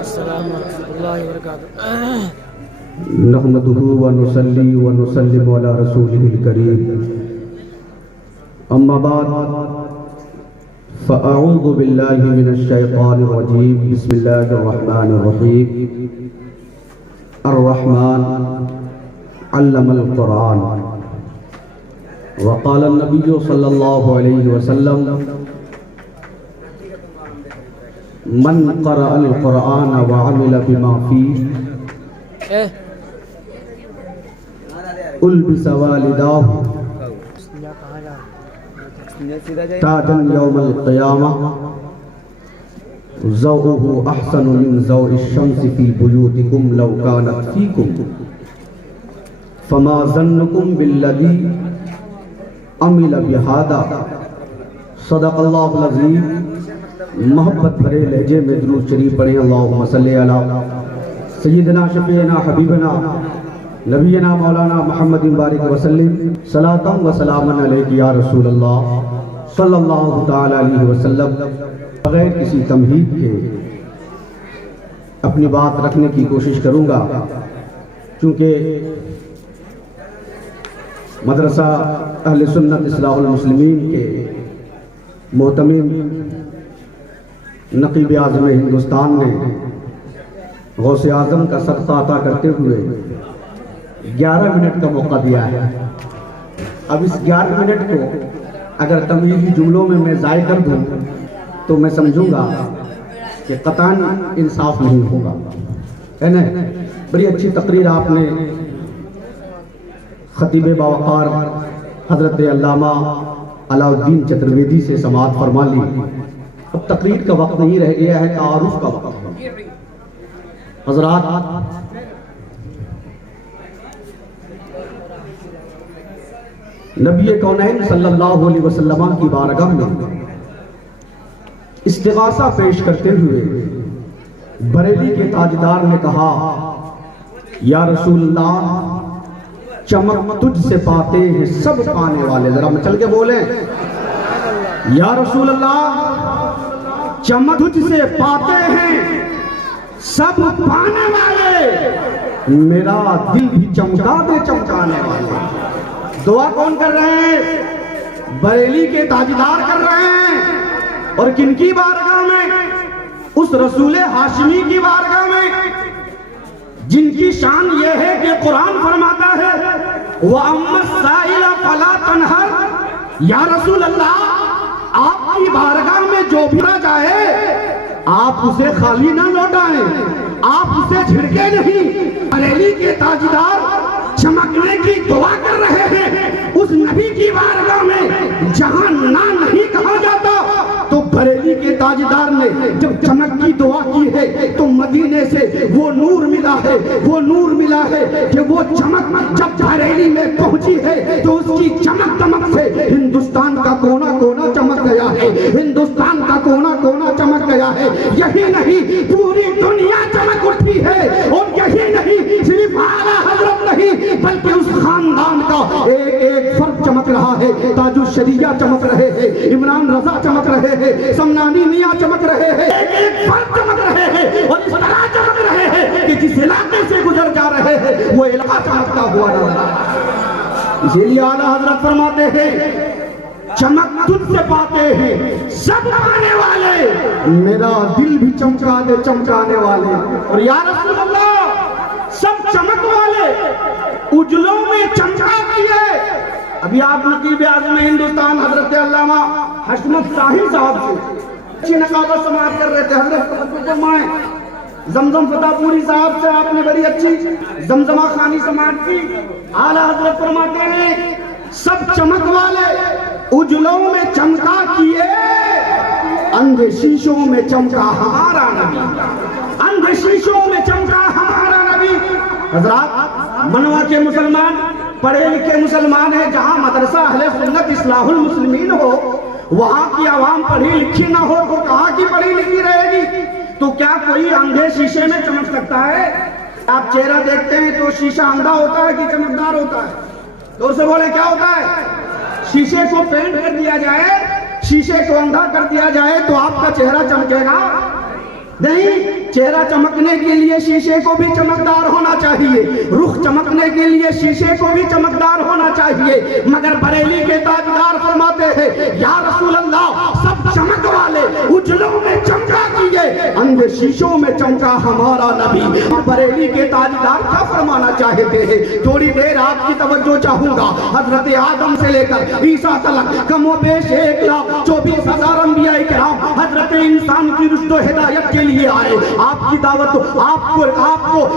السلام ورحمۃ اللہ وبرکاتہ۔ نحمده ونصلي ونسلم على رسوله الكريم، اما بعد فاعوذ بالله من الشیطان الرجیم، بسم اللہ الرحمن الرحیم۔ الرحمن علم القرآن، وقال النبی صلی اللہ علیہ وسلم من قرأ القرآن وعمل بما فيه البس والداه تاجا يوم القيامة ضوءه احسن من ضوء الشمس في بيوتكم لو كانت فيكم فما ظنكم بالذي عمل بهذا صدق اللہ العظیم۔ محبت بھرے لہجے میں درود شریف پڑھیں، اللہم صلی علی سیدنا شفیعنا حبیبنا نبینا مولانا محمد بارک وسلم، صلاۃ و سلام علیک یا رسول اللہ صلی اللہ تعالی علیہ وسلم۔ بغیر کسی تمہید کے اپنی بات رکھنے کی کوشش کروں گا، چونکہ مدرسہ اہل سنت اصلاح المسلمین کے محتمم نقیب اعظم ہندوستان نے غوث اعظم کا صدقہ عطا کرتے ہوئے 11 منٹ کا موقع دیا ہے۔ اب اس 11 منٹ کو اگر تمہیدی جملوں میں ضائع کر دوں تو میں سمجھوں گا کہ قطعاً انصاف نہیں ہوگا، ہے نا؟ بڑی اچھی تقریر آپ نے خطیب باوقار حضرت علامہ علاء الدین چترویدی سے سماعت فرما لی۔ اب تقریر کا وقت نہیں رہ گیا ہے، تعارف کا وقت ہے۔ حضرات، نبی کونین صلی اللہ علیہ وسلم کی بارگاہ میں استغاثہ پیش کرتے ہوئے بریلی کے تاجدار نے کہا، یا رسول اللہ، چمک تجھ سے پاتے ہیں سب پانے والے۔ ذرا مچل کے بولیں، یا رسول اللہ، چمک تجھ سے پاتے ہیں سب پانے والے، میرا دل بھی چمکا دے چمکانے والے۔ دعا کون کر رہے ہیں؟ بریلی کے تاجدار کر رہے ہیں، اور کن کی بارگاہ میں؟ اس رسول ہاشمی کی بارگاہ میں، جن کی شان یہ ہے کہ قرآن فرماتا ہے وَأَمَّا السَّائِلَ فَلَا تَنْهَرْ۔ یا رسول اللہ، آپ کی بارگاہ میں جو بھی آ جائے آپ اسے خالی نہ لوٹائیں، آپ اسے جھڑکے نہیں۔ بریلی کے تاجدار چمکنے کی دعا کر رہے ہیں اس نبی کی بارگاہ میں جہاں نہ نہیں کہا جاتا۔ تو بریلی کے تاجدار نے جب چمک کی دعا کی ہے تو مدینے سے وہ نور ملا ہے، وہ نور ملا ہے کہ وہ چمک جب بریلی میں پہنچی ہے تو اس کی چمک دمک سے ہندوستان کا کونا کونا چمک گیا ہے، ہندوستان کا کونا کونا چمک گیا ہے۔ یہی نہیں، پوری دنیا چمک اٹھی ہے، اور یہی نہیں، صرف اعلیٰ حضرت نہیں بلکہ اس خاندان کا ایک ایک فرد چمک رہا ہے۔ تاج الشریعہ چمک رہے ہیں، عمران رضا چمک رہے ہیں، سمنانی میاں چمک رہے ہیں، ایک ایک فرد چمک رہے ہیں، اور اس طرح چمک رہے ہیں کہ جس علاقے سے گزر جا رہے ہیں وہ علاقہ چمکتا ہوا نظر آ رہا ہے۔ اسی لیے اعلیٰ حضرت فرماتے ہیں چمک تجھ سے پاتے ہیں سب پانے والے، میرا دل بھی چمکا دے چمکانے والے۔ اور یا رسول اللہ، سب چمک والے اجلوں میں چمکا کیے۔ ابھی آپ نقیب اعظم ہندوستان حضرت علامہ حشمت طاہر صاحب سے اچھی نقابت سماعت کر رہے تھے، حضرت فرمائیں زمزم فتح پوری صاحب سے آپ نے بڑی اچھی زمزمہ خانی سماعت کی۔ اعلیٰ حضرت فرماتے ہیں سب چمک والے اجلوں میں چمکا کیے، اندھے شیشوں میں چمکا ہمارا نبی، اندھے شیشوں میں چمکا ہمارا نبی۔ حضرات، منوا کے مسلمان پڑھے لکھے مسلمان ہیں، جہاں مدرسہ اہل سنت اصلاح المسلمین ہو وہاں کی عوام پڑھی لکھی نہ ہو تو کہاں کی پڑھی لکھی رہے گی؟ تو کیا کوئی اندھے شیشے میں چمک سکتا ہے؟ آپ چہرہ دیکھتے ہیں تو شیشہ اندھا ہوتا ہے کہ چمکدار ہوتا ہے؟ تو اسے بولے کیا ہوتا ہے؟ شیشے کو پینٹ کر دیا جائے، شیشے کو اندھا کر دیا جائے تو آپ کا چہرہ چمکے گا؟ نہیں، چہرہ چمکنے کے لیے شیشے کو بھی چمکدار ہونا چاہیے، رخ چمکنے کے لیے شیشے کو بھی چمکدار ہونا چاہیے، مگر بریلی کے تاجدار فرماتے ہیں یا رسول اللہ سب چمک والے اجلوں میں چمکا کیے، اندھے شیشوں میں چمکا ہمارا نبی۔ بریلی کے تاجدار کیا فرمانا چاہتے ہیں؟ تھوڑی دیر آپ کی توجہ چاہوں گا۔ حضرت آدم سے لے کر عیسیٰ تک کم و بیش 1,24,000 انبیاء کرام حضرت انسان کی رشد و ہدایت کے لیے آئے۔ آپ کی دعوت آپ کو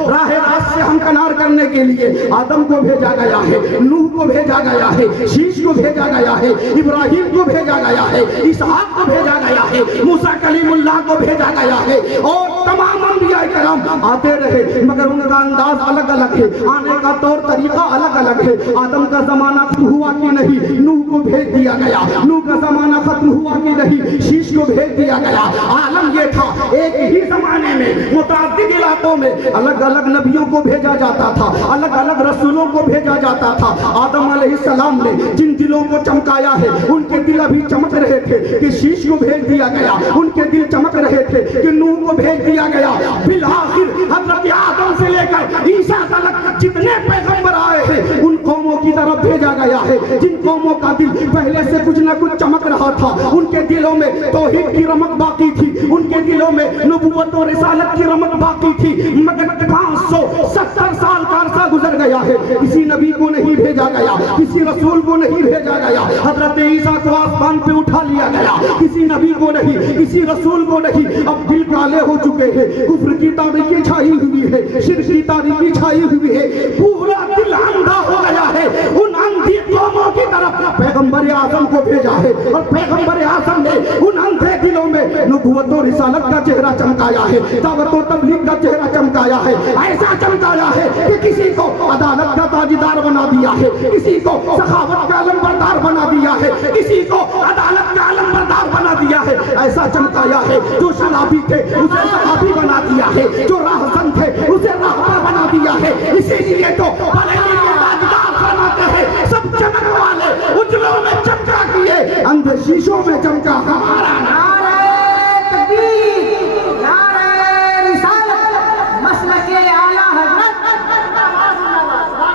راہ راست سے ہمکنار کرنے کے لیے آدم کو بھیجا گیا ہے، نوح کو بھیجا گیا ہے، شیش کو بھیجا گیا ہے، ابراہیم کو بھیجا گیا ہے، اسحاق کو بھیجا گیا ہے، موسیٰ کلیم اللہ کو بھیجا گیا ہے، اور تمام انبیاء کرام آتے رہے، مگر ان کا انداز الگ الگ ہے، آنے کا طور طریقہ الگ الگ ہے۔ آدم کا زمانہ ختم ہوا کہ نہیں، نوح کو بھیج دیا گیا، نوح کا زمانہ ختم ہوا کہ نہیں، شیش کو بھیج دیا گیا۔ عالم یہ تھا ایک ہی زمانے میں متعدد علاقوں میں الگ الگ نبیوں کو بھیجا جاتا تھا، الگ الگ رسولوں کو بھیجا جاتا تھا۔ آدم علیہ السلام نے جن دلوں کو چمکایا ہے ان کے دل ابھی چمک رہے تھے کہ شیش کو بھیج دیا گیا، ان کے دل چمک رہے تھے کہ نوح کو بھیج دیا گیا۔ بالآخر حضرت آدم سے لے کر عیسیٰ تک جتنے پیغمبر آئے ہیں ان قوموں کی طرف بھیجا گیا ہے جن قوموں کا دل پہلے سے کچھ نہ کچھ چمک رہا تھا، ان کے دلوں میں توحید کی رمق باقی تھی، ان کے دلوں میں نبوت و رسالت کی رمق باقی تھی، مگر 570 سال کا عرصہ گزر گیا ہے، کسی نبی کو نہیں بھیجا گیا، کسی رسول کو نہیں بھیجا گیا۔ حضرت عیسیٰ کو آسمان پہ اٹھا لیا گیا، کسی نبی کو نہیں، کسی رسول کو نہیں۔ اب دل کالے ہو چکے ہیں، کفر کی تاریکی چھائی ہوئی ہے، شرک کی تاریکی چھائی ہوئی ہے، پورا دل اندھا ہو گیا ہے۔ ان اندھی قوموں کی طرف پیغمبر اعظم کو بھیجا ہے، اور پیغمبر اعظم نے ان اندھے دلوں میں نبوت و رسالت کا چہرہ چمکایا ہے، دعوت و تبلیغ کا چہرہ چمکایا ہے، ایسا چمکایا ہے کہ کسی کو عدالت کا تاجدار بنا دیا ہے، کسی کو سخاوت کا علم بردار بنا دیا ہے، کسی کو عدالت کا علم بردار بنا دیا ہے۔ ایسا چمکایا ہے جو شرابی تھے اسے صحابی بنا دیا ہے، جو راہزن تھے اسے راہبر بنا دیا ہے۔ اسی لیے تو بریلی کے تاجدار فرماتے ہیں سب چمک والے اجلوں میں چمکا کیے، اندھے شیشوں میں چمکا ہمارا نعرہ تکبیر، نعرہ رسالت، مسلک اعلیٰ حضرت۔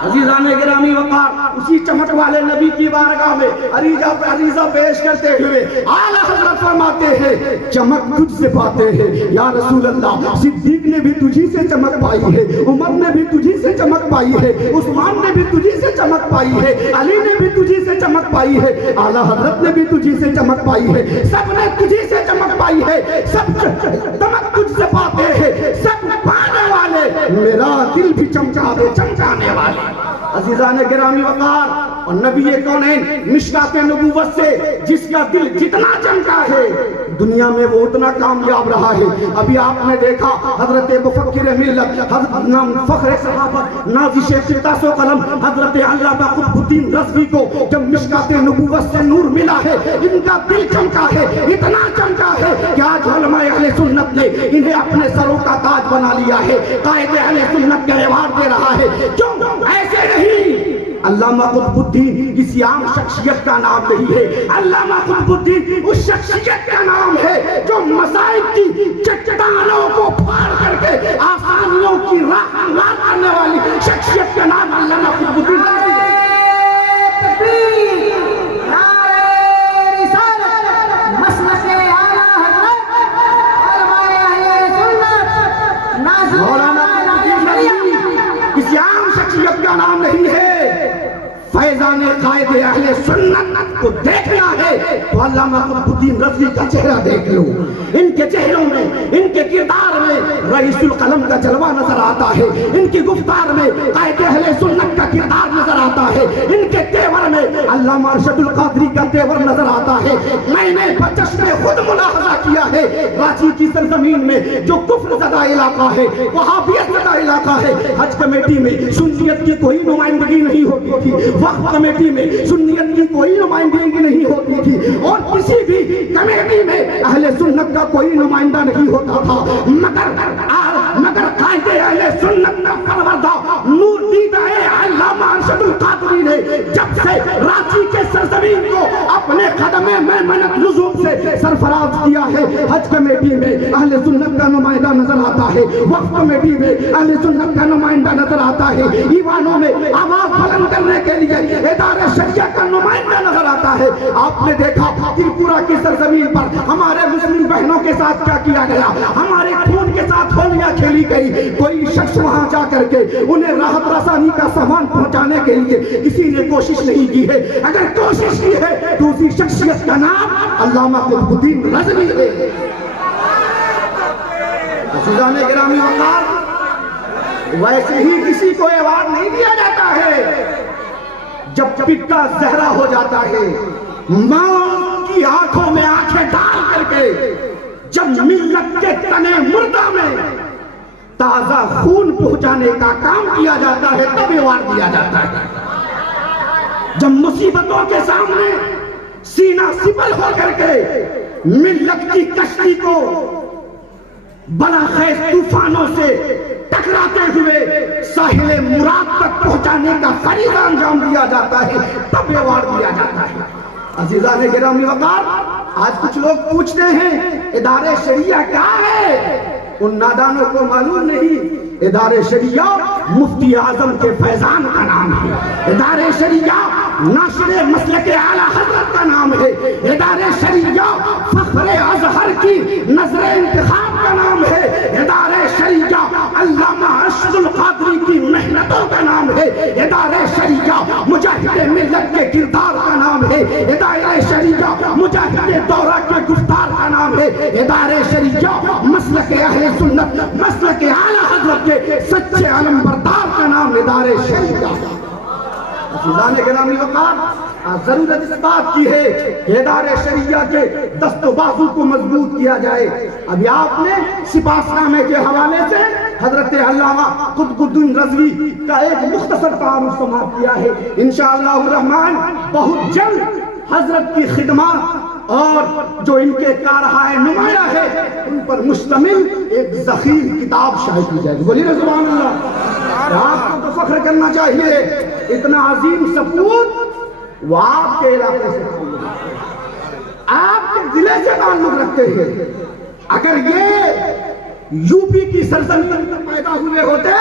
عزیزان گرامی وقار، اسی چمک والے نبی کی بارگاہ میں عریضہ پیش کرتے ہوئے اعلیٰ حضرت فرماتے ہیں چمک تجھ سے پاتے ہیں یا رسول اللہ۔ صدیق نے بھی تجھی سے چمک پائی ہے، عمر نے بھی تجھی سے چمک پائی ہے، عثمان نے بھی تجھی سے چمک پائی ہے، علی نے بھی تجھی سے چمک پائی ہے، اعلیٰ حضرت نے بھی تجھی سے چمک پائی ہے، سب نے تجھی سے چمک پائی ہے، سب چمک تجھ سے پاتے ہیں، سب پانے والے میرا دل بھی چمکا دے چمکانے والے۔ عزیزان گرامی وقار، اور نبی کونین مشکات نبوت سے جس کا دل جتنا چمکا ہے دنیا میں وہ اتنا کامیاب رہا ہے۔ ابھی آپ نے دیکھا حضرت مفکر ملت، حضرت فخر صحابت، نازش اقتباس و قلم حضرت علامہ قطب الدین رضوی کو جب مشکات نبوت سے نور ملا ہے ان کا دل چمکا ہے، اتنا چمکا ہے کہ آج علماء اہل سنت نے انہیں اپنے سروں کا تاج بنا لیا ہے، قائد اہل سنت کا ایوارڈ دے رہا ہے۔ کیوں؟ ایسے نہیں، علامہ قطب الدین کسی عام شخصیت کا نام نہیں ہے، علامہ قطب الدین اس شخصیت کا نام ہے جو مصائب کی چٹانوں کو پھاڑ کر کے آسانیوں کی راہ ہموار کرنے والی شخصیت کا نام علامہ قطب الدین ہے۔ کسی عام شخصیت کا نام نہیں ہے، فیضان قائد اہل سنت کو دیکھنا ہے تو علامہ قطب الدین رضوی کا چہرہ دیکھ لو، ان کے چہروں میں، ان کے کردار میں رئیس القلم کا جلوہ نظر آتا ہے، ان کی گفتار میں قائد اہل سنت کا کردار نظر آتا ہے، ان کے تیور میں علامہ ارشد القادری کا تیور نظر آتا ہے۔ میں نے بچشم خود ملاحظہ کیا ہے راچی کی سرزمین میں جو کفر زدہ علاقہ ہے، وہابیت زدہ علاقہ ہے، حج کمیٹی میں سنیت کی کوئی نمائندگی نہیں ہوتی تھی، وقف کمیٹی میں سنیت کی کوئی نمائندگی نہیں ہوتی تھی، اور کسی بھی کمیٹی میں اہل سنت کا کوئی نمائندہ نہیں ہوتا تھا، مگر قائد اہل سنت کا پروردہ نور دیدہ علامہ ارشد القادری نے جب سے راچی کے سرزمین زمین کو اپنے قدم میں منت لزوم سے سرفراز کیا ہے. حج کمیٹی میں اہل سنت کا نمائندہ نظر آتا ہے, وقف کمیٹی میں اہل سنت کا نمائندہ نظر آتا ہے, ایوانوں میں آواز بلند کرنے کے لیے ادارے شریعہ کا نمائندہ نظر آتا ہے. آپ نے دیکھا تریپورہ کی سرزمین پر ہمارے مسلم بہنوں کے ساتھ کیا کیا گیا, ہمارے خون کے ساتھ ہولیاں کھیلی گئی. کوئی شخص وہاں جا کر کے انہیں راحت رسانی کا سامان پہنچانے کے لیے کسی نے کوشش نہیں کی ہے. اگر کوشش کی ہے تو اسی شخصیت کا نام علامہ قطب الدین رضوی ہے. عزیزان گرامی وقار, ویسے ہی کسی کو ایوارڈ نہیں دیا جاتا ہے جب پتا زہرا ہو جاتا ہے. ماں کی آنکھوں میں آنکھیں ڈال کر کے جب ملت کے تنے مردہ میں تازہ خون پہنچانے کا کام کیا جاتا ہے تب ایوارڈ دیا جاتا ہے. جب مصیبتوں کے سامنے سینہ سپر ہو کر کے ملت کی کشتی کو بلاخیز طوفانوں سے ٹکراتے ہوئے ساحل مراد تک پہنچانے کا فریضہ انجام دیا جاتا ہے تب ایوارڈ دیا جاتا ہے. عزیزان گرامی وقار, آج کچھ لوگ پوچھتے ہیں ادارے شریعہ کیا ہے, ان نادانوں کو معلوم نہیں ادارے شریعہ مفتی اعظم کے فیضان کا نام ہے. ادارے شریعہ ناشر مسلک اعلیٰ حضرت کا نام ہے. ادارے شریعہ فخر ازہر کی نظر انتخاب کا نام ہے. ادارے شریعہ علامہ ارشد القادری کی محنتوں کا نام ہے. ادارے شریعہ مجاہد ملت کے کردار کا نام ہے. ادارے شریعہ مجاہد دورہ کے گفتار کا نام ہے. ادارے شریعہ مسلک اہل سنت مسلک اعلیٰ حضرت کے سچے علم بردار کا نام ادارے شریعہ. عزیزان گرامی وقار, ضرورت اس بات کی ہے کہ ادارے شریعہ کے دست و بازو کو مضبوط کیا جائے. ابھی آپ نے سپاس نامے کے حوالے سے حضرت علامہ قطب الدین رضوی کا ایک مختصر تعارف سماعت کیا ہے. انشاءاللہ الرحمن بہت جلد حضرت کی خدمات اور جو ان کے کارہائے نمایاں ہے ان پر مشتمل ایک ذخیر کتاب شائع کی جائے گی. بولیے سبحان اللہ. آپ کو تو فخر کرنا چاہیے, اتنا عظیم سپوت وہ آپ کے علاقے سے آپ کے ضلع سے تعلق رکھتے ہیں. اگر یہ یو پی کی سرزمین میں پیدا ہوئے ہوتے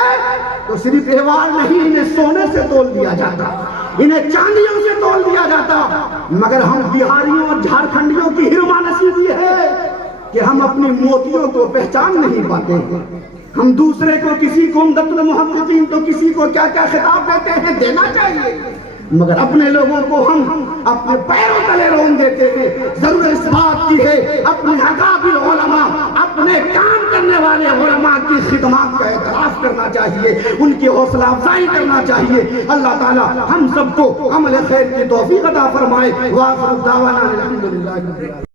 تو صرف ایوارڈ نہیں, انہیں سونے سے تول دیا جاتا, انہیں چاندیوں سے تول دیا جاتا. مگر ہم بہاریوں اور جھارکھنڈیوں کی ہرما نصیب یہ ہے کہ ہم اپنی موتیوں کو پہچان نہیں پاتے. ہم دوسرے کو, کسی کو عمدۃ المحققین تو کسی کو کیا کیا خطاب دیتے ہیں, دینا چاہیے, مگر اپنے لوگوں کو ہم اپنے پیروں تلے رون دیتے ہیں. ضرورت اس بات کی ہے اپنے اکابر علماء, اپنے کام کرنے والے علماء کی خدمات کا اعتراف کرنا چاہیے, ان کی حوصلہ افزائی کرنا چاہیے. اللہ تعالی ہم سب کو عمل خیر کی توفیق عطا فرمائے. وآخر دعوانا الحمدللہ.